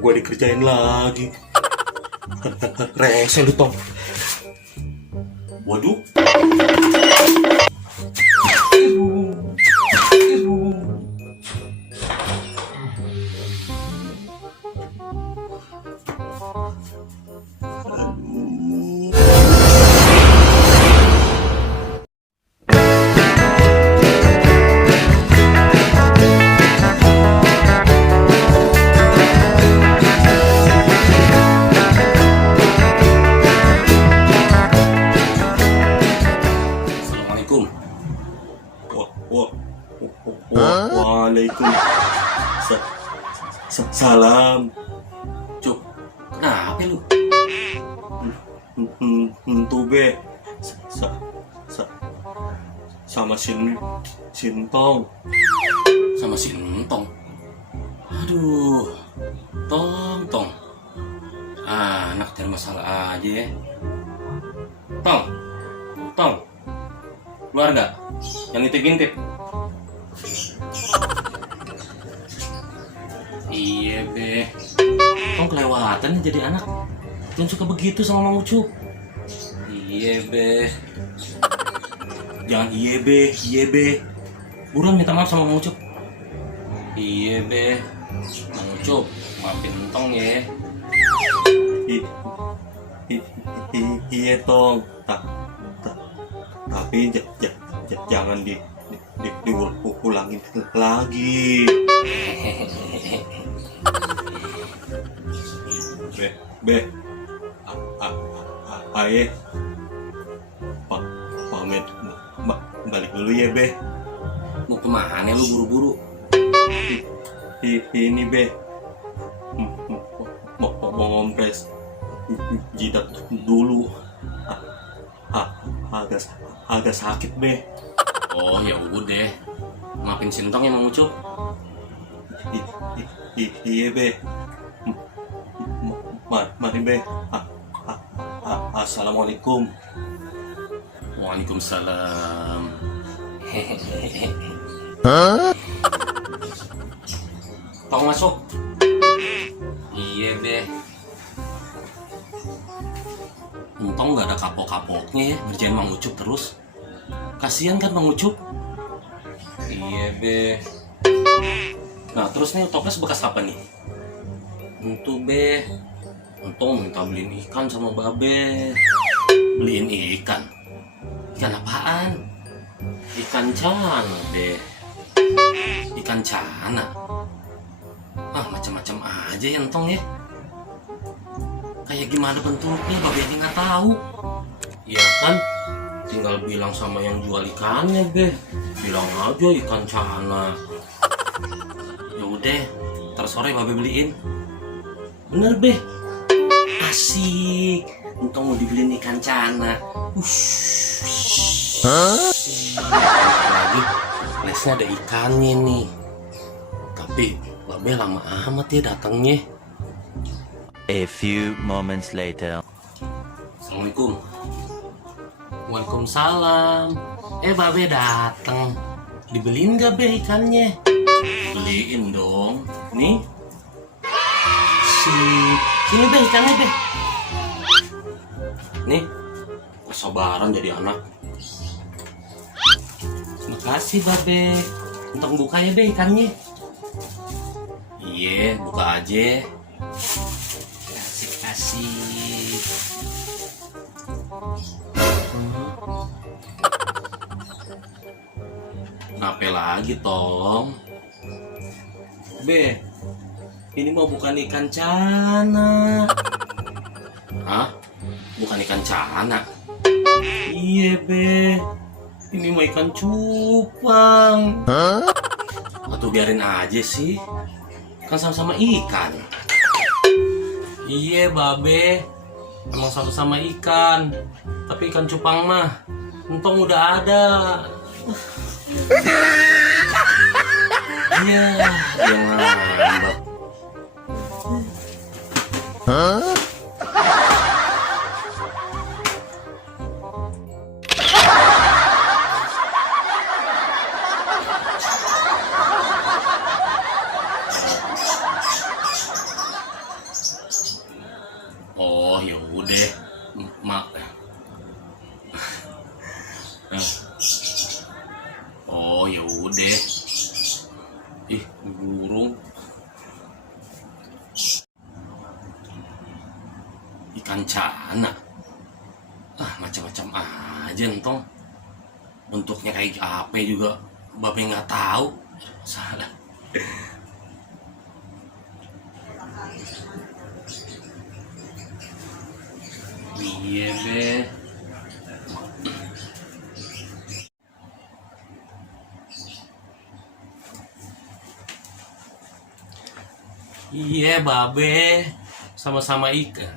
Gua dikerjain lagi. Rese lu, Tong. Waduh. Assalamualaikum. Waalaikum. Salam. Cuk, kenapa lu? Tuh be, sama Sintong. Sama Sintong. Aduh, Tong. Anak cari masalah aja ya. Tong. Keluar gak? Yang ngintip-ngintip. Iya be, Tong kelewatan nih jadi anak. Jangan suka begitu sama Mang Ucup. Iya be. Jangan iya be. Buruan minta maaf sama Mang Ucup. Iya be. Mang Ucup, maafin Tong ya. Iya Tong. Tapi jangan diulangin lagi. Be, aye, pamit balik dulu ya be. Mau kemana lu buru-buru? Ini be, mau ngompres jidat dulu. Agak sakit be. Oh ya udah, maafin Sintong ya Mang Ucup. Iya be. Mari be. Assalamualaikum. Waalaikumsalam. Tong masuk. Iya be. Untung gak ada kapok-kapoknya ya ngerjain Mang Ucup terus. Kasian kan Mang Ucup. Iya be. Nah terus nih toples bekas apa nih? Untuk be. Untung minta beliin ikan sama babe. Beliin ikan? Ikan apaan? Ikan cana be. Ikan cana? Macam-macam aja ya Entong ya. Kayak gimana bentuknya babe ini nggak tahu. Ya kan, tinggal bilang sama yang jual ikannya be. Bilang aja ikan cana. Ya udah, ntar sore babe beliin. Bener be. Asik. Untung mau dibeliin ikan cana. Lagi, lesnya ada ikannya nih. Tapi babe lama amat ya datangnya. A few moments later. Assalamualaikum. Waalaikumsalam. Babe datang. Dibeliin gak be ikannya? Beliin dong. Nih. Sini be ikannya be. Nih. Kesabaran jadi anak. Makasih babe. Untung buka ya be ikannya. Iya, buka aja. Asik. Kenapa lagi Tong? Be, ini mau bukan ikan cana. Hah? Bukan ikan cana? Iya be, ini mau ikan cupang. Atau biarin aja sih, kan sama-sama ikan. Iya babe, emang sama-sama ikan. Tapi ikan cupang mah Entong udah ada. Iya, dia ngambek. Oh ya udah, mak. Oh ya udah. Ih, burung. Ikan cana. Ah, macam-macam aja entong. Bentuknya kayak apa juga babe nggak tahu. Salah. Iya be. Iya babe, sama-sama ikan.